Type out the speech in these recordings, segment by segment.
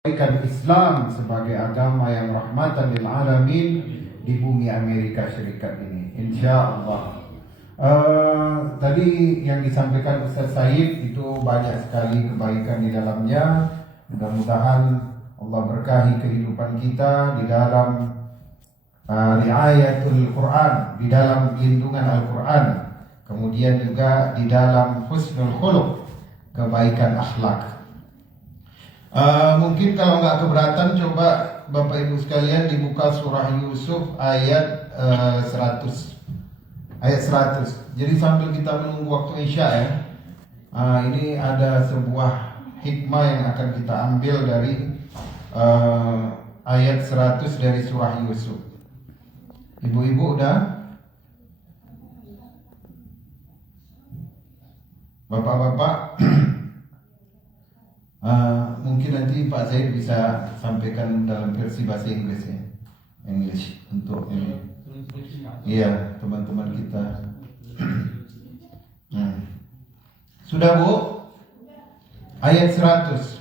Menjadikan Islam sebagai agama yang rahmatan lil alamin di bumi Amerika Serikat ini, insya Allah. Tadi yang disampaikan Ustaz Said itu banyak sekali kebaikan di dalamnya. Mudah-mudahan Allah berkahi kehidupan kita di dalam riayatul Quran, di dalam lindungan Al-Quran, kemudian juga di dalam husnul khuluq, kebaikan akhlak. Mungkin kalau nggak keberatan, coba Bapak Ibu sekalian dibuka surah Yusuf ayat 100. Ayat 100. Jadi sambil kita menunggu waktu Isya ya, ini ada sebuah hikmah yang akan kita ambil dari ayat 100 dari surah Yusuf. Ibu-ibu udah? Bapak-bapak? Mungkin nanti Pak Zaid bisa sampaikan dalam versi bahasa Inggris ya, English untuk ini. Iya, teman-teman kita. Sudah Bu? Ayat 100.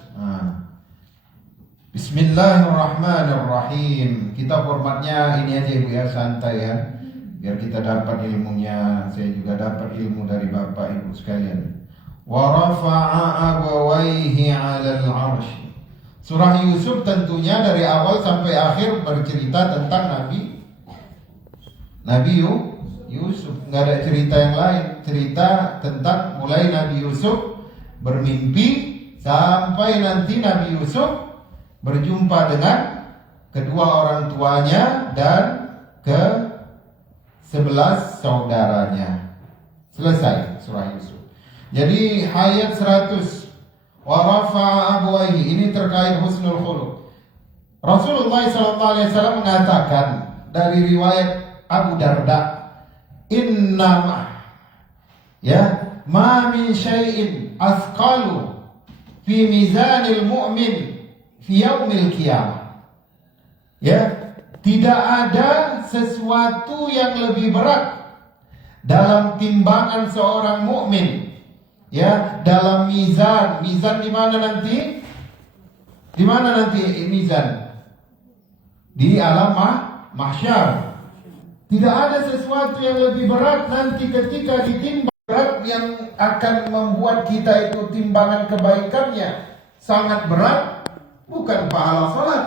Bismillahirrahmanirrahim. Kita formatnya ini aja Ibu ya, santai ya, biar kita dapat ilmunya. Saya juga dapat ilmu dari Bapak Ibu sekalian. Wa rafa'a abawaihi 'alal 'arsy. Surah Yusuf tentunya dari awal sampai akhir bercerita tentang Nabi Yusuf. Nggak ada cerita yang lain. Cerita tentang mulai Nabi Yusuf bermimpi sampai nanti Nabi Yusuf berjumpa dengan kedua orang tuanya dan ke-11 saudaranya. Selesai surah Yusuf. Jadi ayat 100, wa rafa'a abwaihi, ini terkait husnul khuluq. Rasulullah SAW mengatakan dari riwayat Abu Darda, innama ma min syai'in asqalu fi mizanil mu'min fi yaumil qiyamah. Tidak ada sesuatu yang lebih berat dalam timbangan seorang mukmin. Dalam mizan di mana nanti? Di mana nanti mizan? Di alam mahsyar. Tidak ada sesuatu yang lebih berat nanti ketika ditimbang, berat yang akan membuat kita itu timbangan kebaikannya sangat berat. Bukan pahala salat,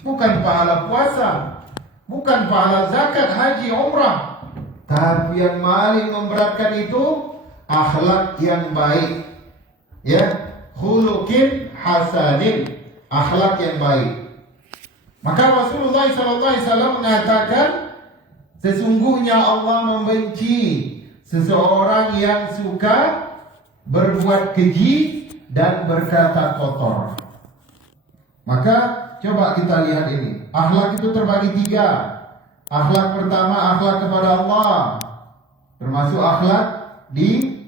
bukan pahala puasa, bukan pahala zakat, haji, umrah, tapi yang paling memberatkan itu akhlak yang baik, khuluqin hasanin, akhlak yang baik. Maka Rasulullah SAW mengatakan, sesungguhnya Allah membenci seseorang yang suka berbuat keji dan berkata kotor. Maka coba kita lihat ini, akhlak itu terbagi 3. Akhlak pertama, akhlak kepada Allah, termasuk akhlak di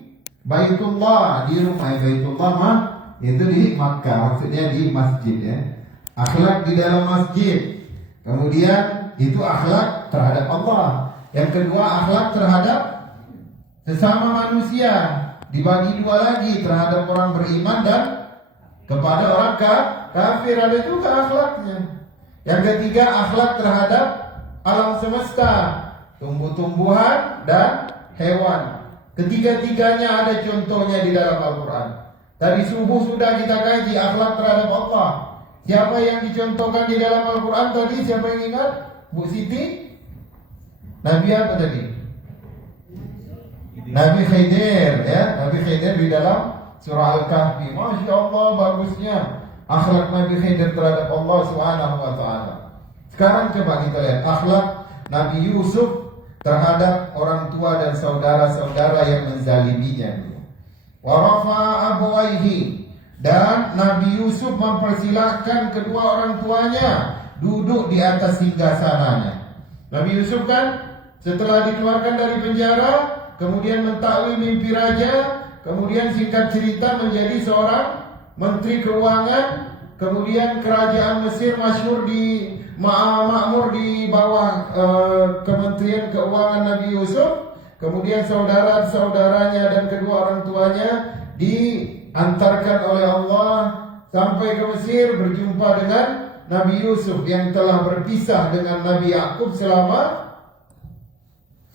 Baitullah, di rumah Baitullah itu di Makkah, maksudnya di masjid ya. Akhlak di dalam masjid. Kemudian itu akhlak terhadap Allah. Yang kedua akhlak terhadap sesama manusia. Dibagi 2 lagi, terhadap orang beriman dan kepada orang kafir, ada juga akhlaknya. Yang ketiga akhlak terhadap alam semesta, tumbuh-tumbuhan dan hewan. Ketiga-tiganya ada contohnya di dalam Al-Quran. Tadi subuh sudah kita kaji akhlak terhadap Allah. Siapa yang dicontohkan di dalam Al-Quran tadi? Siapa yang ingat? Bu Siti? Nabi apa tadi? Nabi Khidir ya. Nabi Khidir di dalam surah Al-Kahfi. Masya Allah bagusnya akhlak Nabi Khidir terhadap Allah Subhanahu wa ta'ala. Sekarang coba kita lihat akhlak Nabi Yusuf terhadap orang tua dan saudara-saudara yang menzaliminya. Wa rafa'a abwaihi, dan Nabi Yusuf mempersilahkan kedua orang tuanya duduk di atas singgasananya. Nabi Yusuf kan setelah dikeluarkan dari penjara, kemudian mentakwil mimpi raja, kemudian singkat cerita menjadi seorang menteri keuangan, kemudian kerajaan Mesir masyhur di makmur di bawah Kementerian Keuangan Nabi Yusuf. Kemudian saudara-saudaranya dan kedua orang tuanya diantarkan oleh Allah sampai ke Mesir berjumpa dengan Nabi Yusuf yang telah berpisah dengan Nabi Yakub selama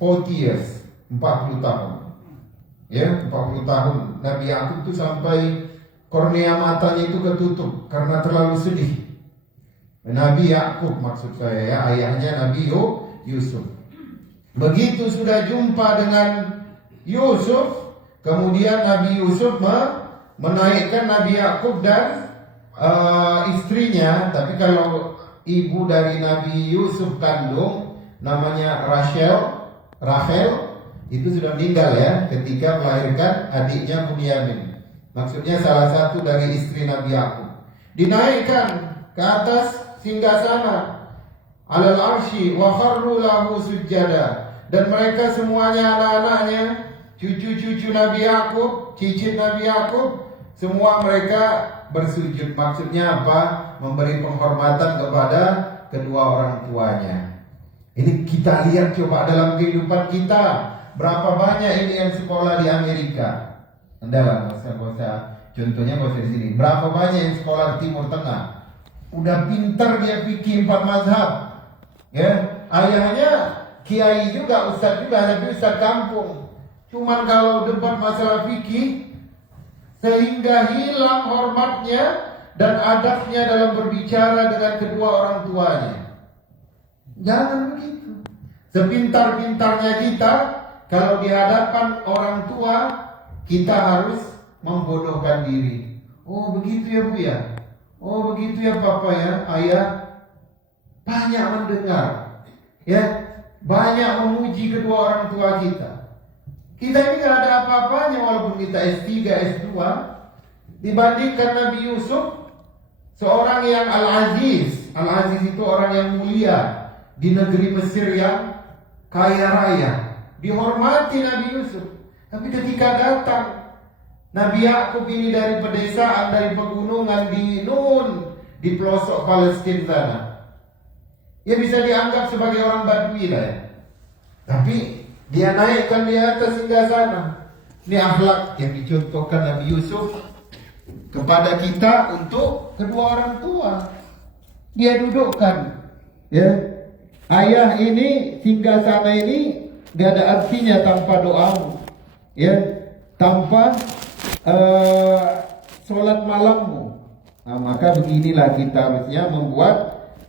40 years, 40 tahun. Ya, 40 tahun. Nabi Yakub itu sampai kornea matanya itu ketutup karena terlalu sedih. Nabi Yakub maksud saya ya, ayahnya Nabi Yusuf. Begitu sudah jumpa dengan Yusuf, kemudian Nabi Yusuf menaikkan Nabi Yakub dan istrinya. Tapi kalau ibu dari Nabi Yusuf kandung namanya Rachel itu sudah meninggal ya ketika melahirkan adiknya Bunyamin. Maksudnya salah satu dari istri Nabi Yakub. Dinaikkan ke atas singgasana alal arsy wa kharru lahu sujada, dan mereka semuanya anak-anaknya, cucu-cucu Nabi Yakub, cicit Nabi Yakub, semua mereka bersujud. Maksudnya apa? Memberi penghormatan kepada kedua orang tuanya. Ini kita lihat coba dalam kehidupan kita. Berapa banyak ini yang sekolah di Amerika? Anda lah, nggak usah. Contohnya nggak usah di sini. Berapa banyak yang sekolah di Timur Tengah? Udah pintar dia fikih 4 mazhab. Ya, ayahnya kiai juga, ustaz juga, tapi ustaz kampung. Cuman kalau debat masalah fikih, sehingga hilang hormatnya dan adabnya dalam berbicara dengan kedua orang tuanya. Jangan begitu. Sepintar-pintarnya kita, kalau di hadapan orang tua, kita harus membodohkan diri. Oh begitu ya Bu ya. Oh begitu ya Papa ya, Ayah. Banyak mendengar, ya, banyak memuji kedua orang tua kita. Kita ini gak ada apa-apanya walaupun kita S3, S2, dibandingkan Nabi Yusuf, seorang yang Al-Aziz. Al-Aziz itu orang yang mulia di negeri Mesir yang kaya raya. Dihormati Nabi Yusuf. Tapi ketika datang Nabi Yakub ini dari pedesaan, dari pegunungan di di pelosok Palestina sana, ya bisa dianggap sebagai orang Badui lah ya. Tapi dia naikkan di atas hingga sana. Ini akhlak yang dicontohkan Nabi Yusuf kepada kita untuk kedua orang tua. Dia dudukkan, ya, ayah ini hingga sana ini gak ada artinya tanpa doamu, ya, tanpa sholat malammu. Nah, maka beginilah kita mestinya membuat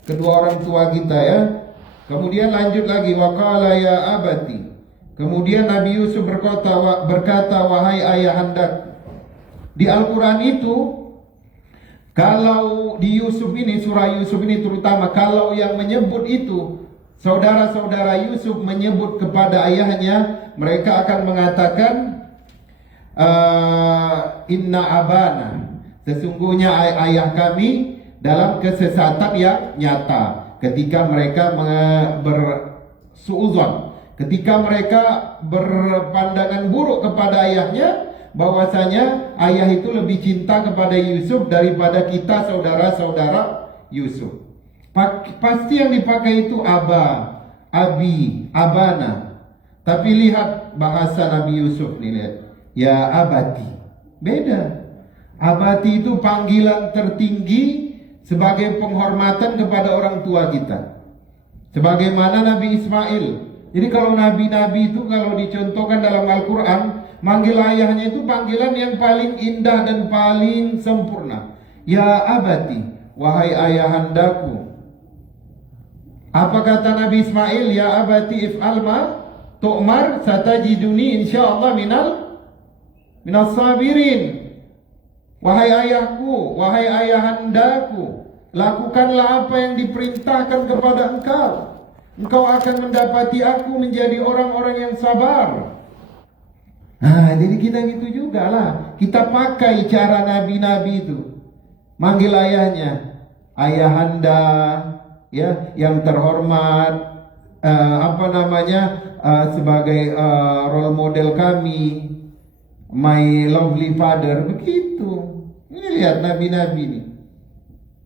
kedua orang tua kita ya. Kemudian lanjut lagi, waqala ya abati. Kemudian Nabi Yusuf berkata, wahai ayahandaku. Di Al-Quran itu, kalau di Yusuf ini, surah Yusuf ini terutama, kalau yang menyebut itu saudara-saudara Yusuf menyebut kepada ayahnya, mereka akan mengatakan inna abana, sesungguhnya ayah kami dalam kesesatan yang nyata. Ketika mereka bersuuzon, ketika mereka berpandangan buruk kepada ayahnya, bahwasanya ayah itu lebih cinta kepada Yusuf daripada kita saudara-saudara Yusuf. Pasti yang dipakai itu aba, abi, abana. Tapi lihat bahasa Nabi Yusuf nih, lihat. Ya abati. Beda. Abati itu panggilan tertinggi sebagai penghormatan kepada orang tua kita. Sebagaimana Nabi Ismail. Jadi kalau nabi-nabi itu kalau dicontohkan dalam Al-Quran, manggil ayahnya itu panggilan yang paling indah dan paling sempurna. Ya abati, wahai ayahandaku. Apa kata Nabi Ismail? Ya abati if'al ma tu'mar satajiduni insyaallah minas sabirin. Wahai ayahku, wahai ayahandaku, lakukanlah apa yang diperintahkan kepada engkau. Engkau akan mendapati aku menjadi orang-orang yang sabar. Nah, jadi kita gitu juga lah. Kita pakai cara nabi-nabi itu. Manggil ayahnya, ayahanda, ya, yang terhormat, sebagai role model kami, my lovely father, begitu. Ini lihat nabi-nabi ini.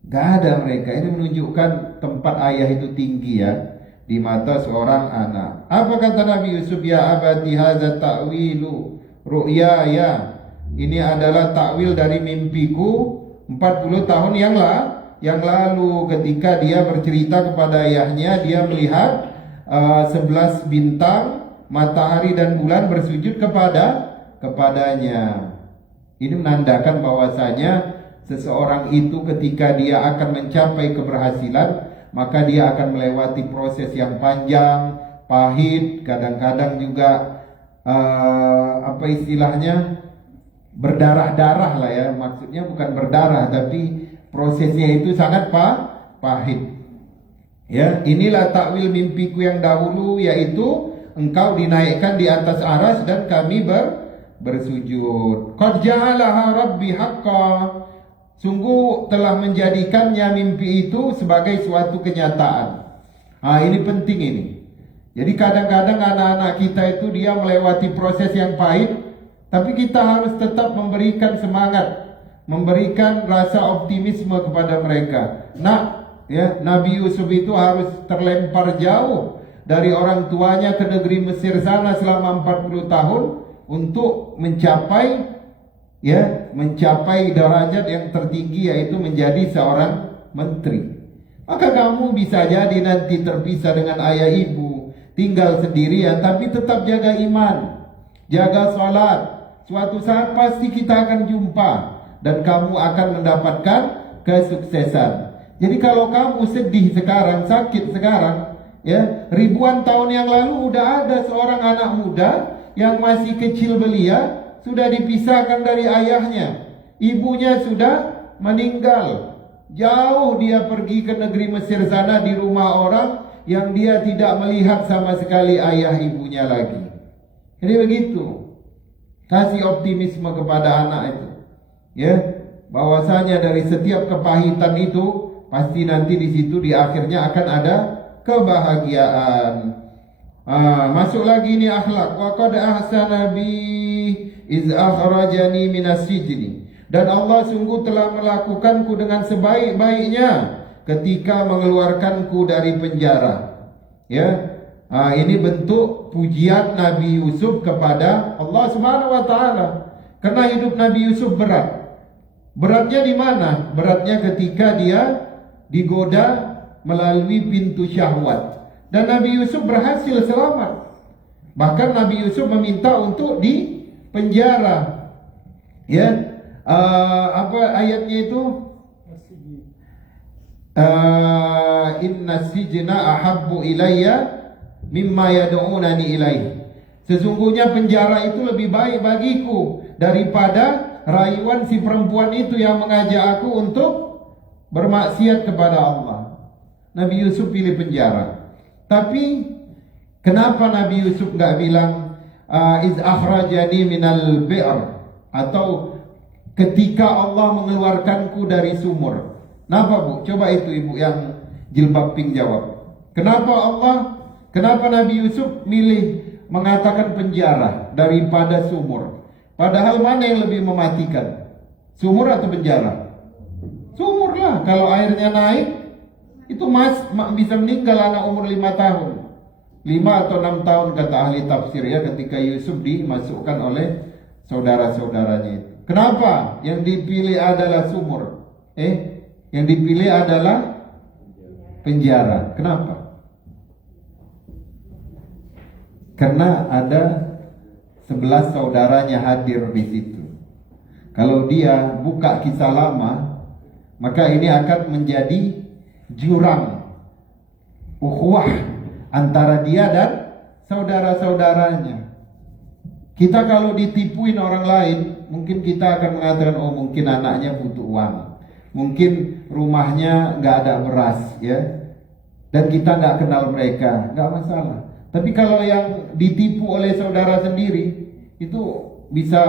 Gak ada mereka. Ini menunjukkan tempat ayah itu tinggi ya di mata seorang anak. Apa kata Nabi Yusuf? Ya abadi hadza ta'wilu ru'yaya. Ini adalah takwil dari mimpiku 40 tahun yang lalu ketika dia bercerita kepada ayahnya, dia melihat 11 bintang, matahari dan bulan bersujud kepadanya. Ini menandakan bahwasanya seseorang itu ketika dia akan mencapai keberhasilan, maka dia akan melewati proses yang panjang, pahit, kadang-kadang juga apa istilahnya, berdarah-darah lah ya. Maksudnya bukan berdarah, tapi prosesnya itu sangat pahit. Ya, inilah takwil mimpiku yang dahulu, yaitu engkau dinaikkan di atas aras dan kami bersujud. Qad ja'alaha rabbi haqqa. Sungguh telah menjadikannya mimpi itu sebagai suatu kenyataan. Ini penting ini. Jadi kadang-kadang anak-anak kita itu dia melewati proses yang pahit, tapi kita harus tetap memberikan semangat, memberikan rasa optimisme kepada mereka. Ya, Nabi Yusuf itu harus terlempar jauh dari orang tuanya ke negeri Mesir sana selama 40 tahun untuk mencapai derajat yang tertinggi, yaitu menjadi seorang menteri. Maka kamu bisa jadi nanti terpisah dengan ayah ibu, tinggal sendirian, tapi tetap jaga iman, jaga sholat. Suatu saat pasti kita akan jumpa dan kamu akan mendapatkan kesuksesan. Jadi kalau kamu sedih sekarang, sakit sekarang, ya, ribuan tahun yang lalu udah ada seorang anak muda yang masih kecil belia, sudah dipisahkan dari ayahnya. Ibunya sudah meninggal. Jauh dia pergi ke negeri Mesir sana, di rumah orang yang dia tidak melihat sama sekali ayah ibunya lagi. Jadi begitu. Kasih optimisme kepada anak itu. Ya, bahwasanya dari setiap kepahitan itu pasti nanti di situ di akhirnya akan ada kebahagiaan. Masuk lagi ini akhlak. Wa qad ahsana bi iz akhrajani minas sijni. Dan Allah sungguh telah melakukanku dengan sebaik-baiknya ketika mengeluarkanku dari penjara. Ya. Ini bentuk pujian Nabi Yusuf kepada Allah Subhanahu wa taala. Karena hidup Nabi Yusuf berat. Beratnya di mana? Beratnya ketika dia digoda melalui pintu syahwat, dan Nabi Yusuf berhasil selamat. Bahkan Nabi Yusuf meminta untuk dipenjara. Ya, apa ayatnya itu? Inna sijna ahabbu ilayya mimma yad'unani ilaihi. Sesungguhnya penjara itu lebih baik bagiku daripada rayuan si perempuan itu yang mengajak aku untuk bermaksiat kepada Allah. Nabi Yusuf pilih penjara. Tapi kenapa Nabi Yusuf nggak bilang iz akhrajani minal bi'r, atau ketika Allah mengeluarkanku dari sumur? Kenapa Bu? Coba itu ibu yang jilbab pink jawab. Kenapa Nabi Yusuf milih mengatakan penjara daripada sumur? Padahal mana yang lebih mematikan? Sumur atau penjara? Sumur lah. Kalau airnya naik, itu bisa meninggal anak umur 5 tahun. 5 atau 6 tahun kata ahli tafsir ya, ketika Yusuf dimasukkan oleh saudara-saudaranya. Kenapa? Yang dipilih adalah sumur. Yang dipilih adalah penjara. Kenapa? Karena ada 11 saudaranya hadir di situ. Kalau dia buka kisah lama, maka ini akan menjadi jurang ukhuwah antara dia dan saudara-saudaranya. Kita kalau ditipuin orang lain, mungkin kita akan mengatakan, oh mungkin anaknya butuh uang, mungkin rumahnya nggak ada beras, ya, dan kita nggak kenal mereka, nggak masalah. Tapi kalau yang ditipu oleh saudara sendiri, itu bisa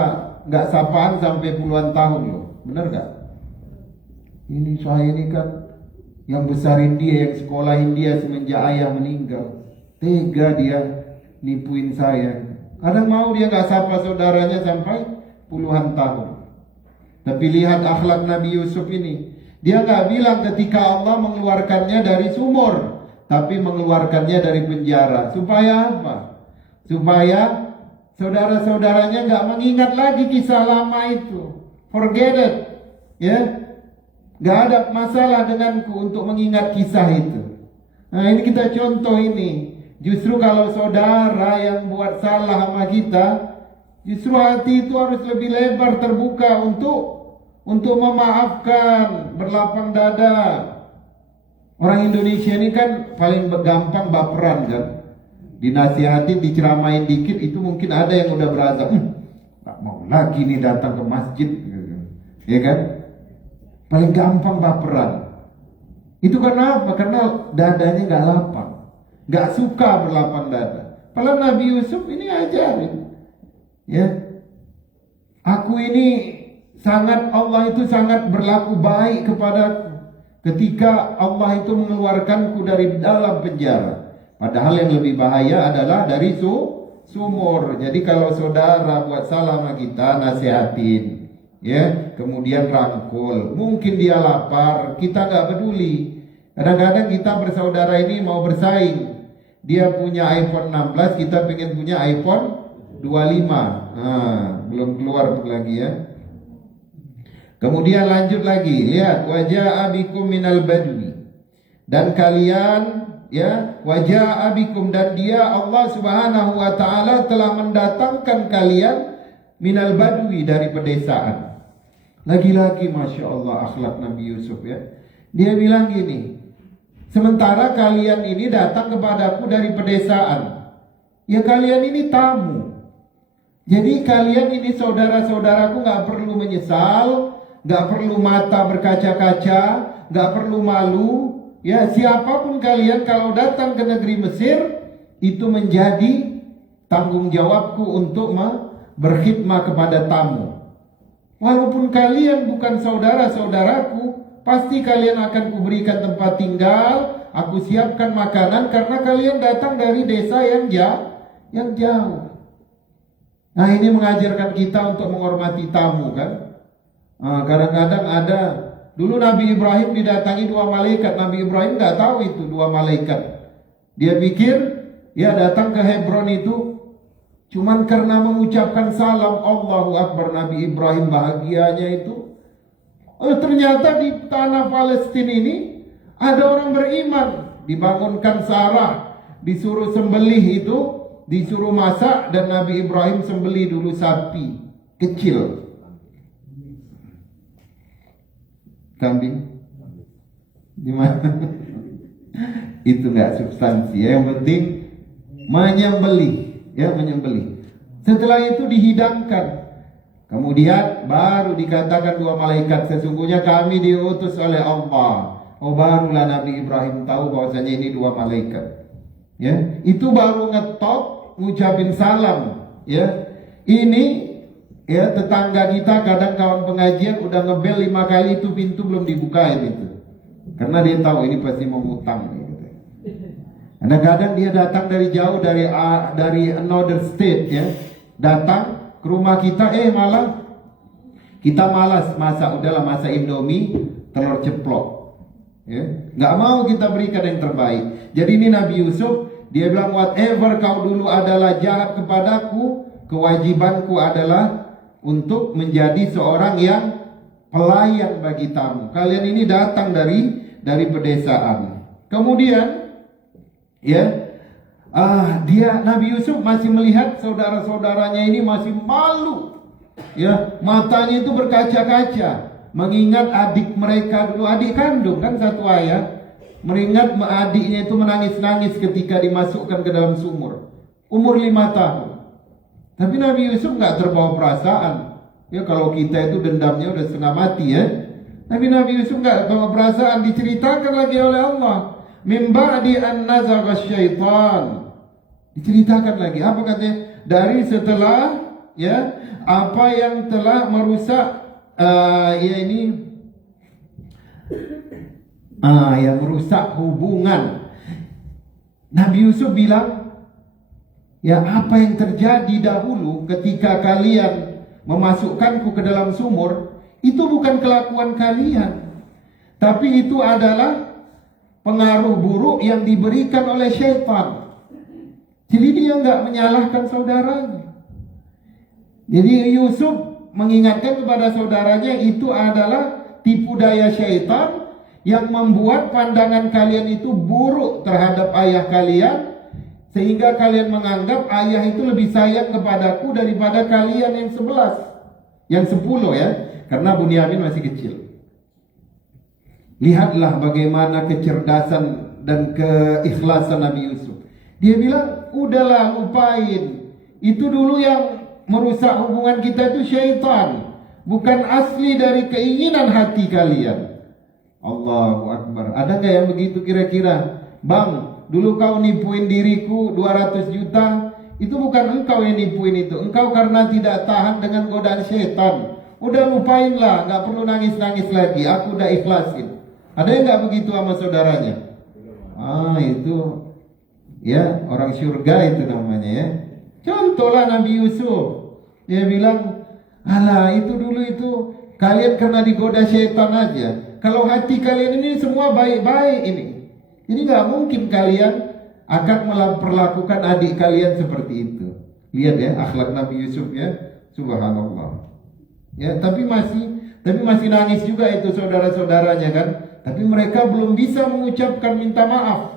nggak sapaan sampai puluhan tahun loh, bener nggak? Ini saya ini kan yang besarin dia, yang sekolahin dia semenjak ayah meninggal, tega dia nipuin saya. Kadang mau dia nggak sapa saudaranya sampai puluhan tahun. Tapi lihat akhlak Nabi Yusuf ini, dia nggak bilang ketika Allah mengeluarkannya dari sumur, tapi mengeluarkannya dari penjara. Supaya apa? Supaya saudara-saudaranya nggak mengingat lagi kisah lama itu. Forget it, ya. Gak ada masalah denganku untuk mengingat kisah itu. Nah ini kita contoh ini. Justru kalau saudara yang buat salah sama kita, justru hati itu harus lebih lebar terbuka untuk memaafkan, berlapang dada. Orang Indonesia ini kan paling gampang baperan kan. Dinasihatin, diceramain dikit itu mungkin ada yang udah berasa, tak mau lagi nih datang ke masjid, ya kan? Paling gampang baperan. Itu karena apa? Karena dadanya gak lapang, gak suka berlapang dada. Padahal Nabi Yusuf ini ajarin, ya, aku ini Allah itu sangat berlaku baik kepadaku ketika Allah itu mengeluarkanku dari dalam penjara. Padahal yang lebih bahaya adalah dari sumur. Jadi kalau saudara buat salah sama kita, nasihatin, ya, kemudian rangkul. Mungkin dia lapar, kita nggak peduli. Kadang-kadang kita bersaudara ini mau bersaing. Dia punya iPhone 16, kita pengen punya iPhone 25. Nah, belum keluar lagi ya. Kemudian lanjut lagi, lihat, wajah abikum minal badwi, dan kalian, ya, wajah abikum, dan dia Allah Subhanahu wa taala telah mendatangkan kalian minal badwi, dari pedesaan. Lagi-lagi Masya Allah akhlak Nabi Yusuf, ya. Dia bilang gini, sementara kalian ini datang kepadaku dari pedesaan, ya kalian ini tamu. Jadi kalian ini saudara-saudaraku, gak perlu menyesal, gak perlu mata berkaca-kaca, gak perlu malu. Ya, siapapun kalian kalau datang ke negeri Mesir, itu menjadi tanggung jawabku untuk berkhidmat kepada tamu. Walaupun kalian bukan saudara-saudaraku, pasti kalian akan kuberikan tempat tinggal, aku siapkan makanan karena kalian datang dari desa yang jauh. Nah ini mengajarkan kita untuk menghormati tamu kan. Kadang-kadang ada, dulu Nabi Ibrahim didatangi 2 malaikat. Nabi Ibrahim nggak tahu itu 2 malaikat. Dia pikir ya datang ke Hebron itu cuman karena mengucapkan salam Allahu Akbar. Nabi Ibrahim bahagianya itu. Ternyata di tanah Palestina ini ada orang beriman. Dibangunkan Sarah, disuruh sembelih itu, disuruh masak, dan Nabi Ibrahim sembelih dulu sapi kecil. Kambing di mana? Itu nggak substansi ya. Yang penting menyembelih, ya, menyembelih. Setelah itu dihidangkan. Kemudian baru dikatakan 2 malaikat, sesungguhnya kami diutus oleh Allah. Oh, barulah Nabi Ibrahim tahu bahwasanya ini 2 malaikat. Ya, itu baru ngetop ngucapin salam. Ya, ini ya tetangga kita kadang kawan pengajian udah ngebel 5 kali itu pintu belum dibukain itu. Karena dia tahu ini pasti mau ngutang gitu. Kadang-kadang dia datang dari jauh dari another state ya. Datang ke rumah kita malah kita malas masak, udahlah masak Indomie telur ceplok. Ya, nggak mau kita berikan yang terbaik. Jadi ini Nabi Yusuf, dia bilang whatever kau dulu adalah jahat kepadaku, kewajibanku adalah untuk menjadi seorang yang pelayan bagi tamu. Kalian ini datang dari pedesaan. Kemudian ya, dia Nabi Yusuf masih melihat saudara-saudaranya ini masih malu. Ya, matanya itu berkaca-kaca. Mengingat adik mereka dulu, adik kandung kan satu ayah, mengingat adiknya itu menangis-nangis ketika dimasukkan ke dalam sumur, umur 5 tahun. Tapi Nabi Yusuf nggak terbawa perasaan. Ya kalau kita itu dendamnya udah setengah mati ya. Tapi Nabi Yusuf nggak terbawa perasaan. Diceritakan lagi oleh Allah, min ba'di an nazagha syaitan. Diceritakan lagi apa katanya? Dari setelah ya apa yang telah merusak yang merusak hubungan. Nabi Yusuf bilang, ya apa yang terjadi dahulu ketika kalian memasukkanku ke dalam sumur, itu bukan kelakuan kalian, tapi itu adalah pengaruh buruk yang diberikan oleh syaitan. Jadi dia nggak menyalahkan saudaranya. Jadi Yusuf mengingatkan kepada saudaranya itu adalah tipu daya syaitan yang membuat pandangan kalian itu buruk terhadap ayah kalian, sehingga kalian menganggap ayah itu lebih sayang kepadaku daripada kalian yang 11, yang 10 ya, karena Bunyamin masih kecil. Lihatlah bagaimana kecerdasan dan keikhlasan Nabi Yusuf. Dia bilang, udahlah lupain. Itu dulu yang merusak hubungan kita itu syaitan, bukan asli dari keinginan hati kalian. Allahu Akbar. Ada nggak yang begitu kira-kira? Bang, dulu kau nipuin diriku 200 juta. Itu bukan engkau yang nipuin itu. Engkau karena tidak tahan dengan godaan syaitan. Udah lupain lah, nggak perlu nangis-nangis lagi. Aku udah ikhlasin. Ada yang nggak begitu sama saudaranya? Itu ya orang surga itu namanya ya. Contohlah Nabi Yusuf. Dia bilang, alah itu dulu itu kalian karena digoda syaitan aja. Kalau hati kalian ini semua baik-baik ini. Jadi nggak mungkin kalian akan memperlakukan adik kalian seperti itu. Lihat ya akhlak Nabi Yusuf ya. Subhanallah. Ya, tapi masih nangis juga itu saudara-saudaranya kan. Tapi mereka belum bisa mengucapkan minta maaf.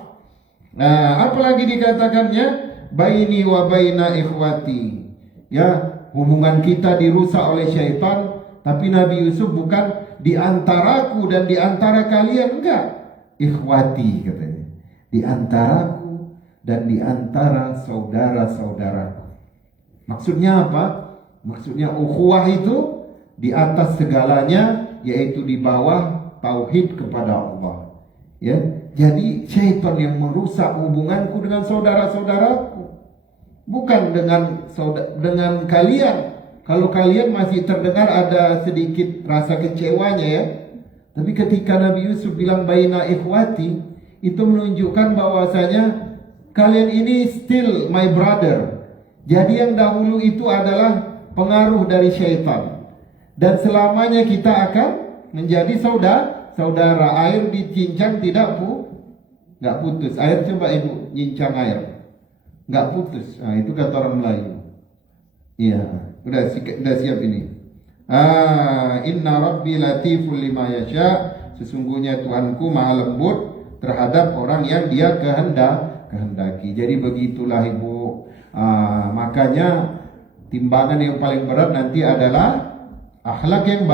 Nah, apalagi dikatakannya baini wa baina ikhwati. Ya, hubungan kita dirusak oleh syaitan, tapi Nabi Yusuf bukan di antaraku dan di antara kalian, enggak. Ikhwati katanya. Di antaraku dan di antara saudara-saudaraku. Maksudnya apa? Maksudnya ukhuwah itu di atas segalanya, yaitu di bawah tauhid kepada Allah. Ya, jadi syaitan yang merusak hubunganku dengan saudara-saudaraku, bukan dengan kalian. Kalau kalian masih terdengar ada sedikit rasa kecewanya ya. Tapi ketika Nabi Yusuf bilang baina ikhwati, itu menunjukkan bahwasanya kalian ini still my brother. Jadi yang dahulu itu adalah pengaruh dari syaitan. Dan selamanya kita akan menjadi saudara. Air dicincang nggak putus. Air coba ibu cincang air, nggak putus. Nah, itu kata orang Melayu. Iya, udah siap ini. Inna Rabbi latiful lima yasha. Sesungguhnya Tuhanku maha lembut terhadap orang yang Dia kehendaki. Jadi begitulah ibu. Makanya timbangan yang paling berat nanti adalah akhlak yang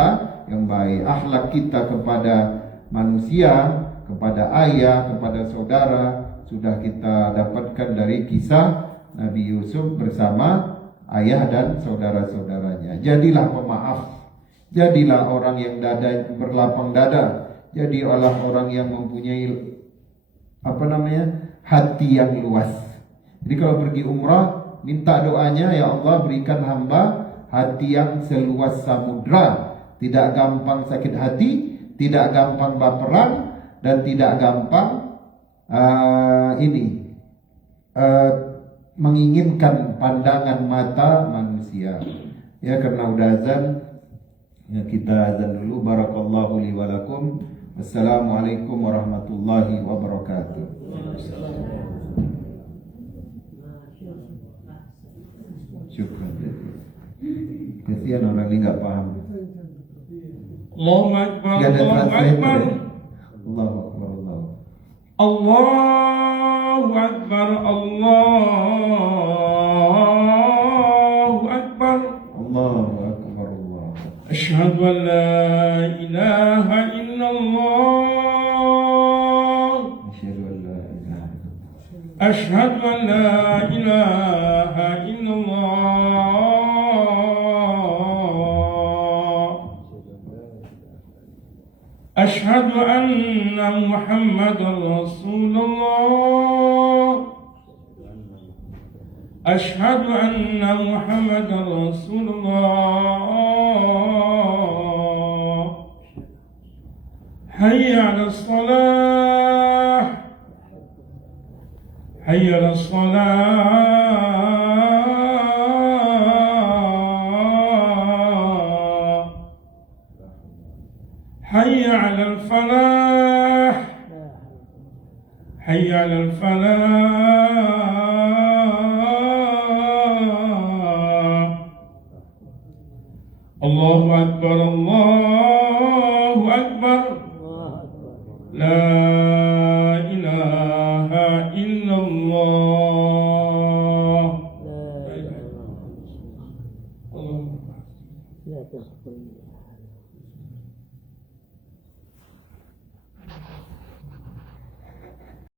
baik, akhlak kita kepada manusia, kepada ayah, kepada saudara, sudah kita dapatkan dari kisah Nabi Yusuf bersama ayah dan saudara-saudaranya. Jadilah pemaaf, jadilah orang yang berlapang dada, jadilah orang yang mempunyai hati yang luas. Jadi kalau pergi umrah, minta doanya, ya Allah berikan hamba hati yang seluas samudra. Tidak gampang sakit hati, tidak gampang baperan, dan tidak gampang menginginkan pandangan mata manusia. Ya, karena udah azan, ya kita azan dulu. Barakallahu li wa lakum. Wassalamualaikum warahmatullahi wabarakatuh. Syukran. Kasihan orang ini nggak paham. Allahu Akbar, Gak ada Allahu Akbar, Allahu Akbar, Allahu Akbar, Allahu Akbar, Allahu Akbar, Allah. Asyhadu an la ilaha illallah, Asyhadu an la ilaha illallah. Asyhadu an la ilaha illallah, أشهد أن محمد رسول الله، أشهد أن محمد رسول الله. حي على الصلاة، حي على الصلاة. حي على الفلاح، حي على الفلاح. الله أكبر، الله أكبر. ilaha illallah. لا إله إلا الله. Allah. لا تخفي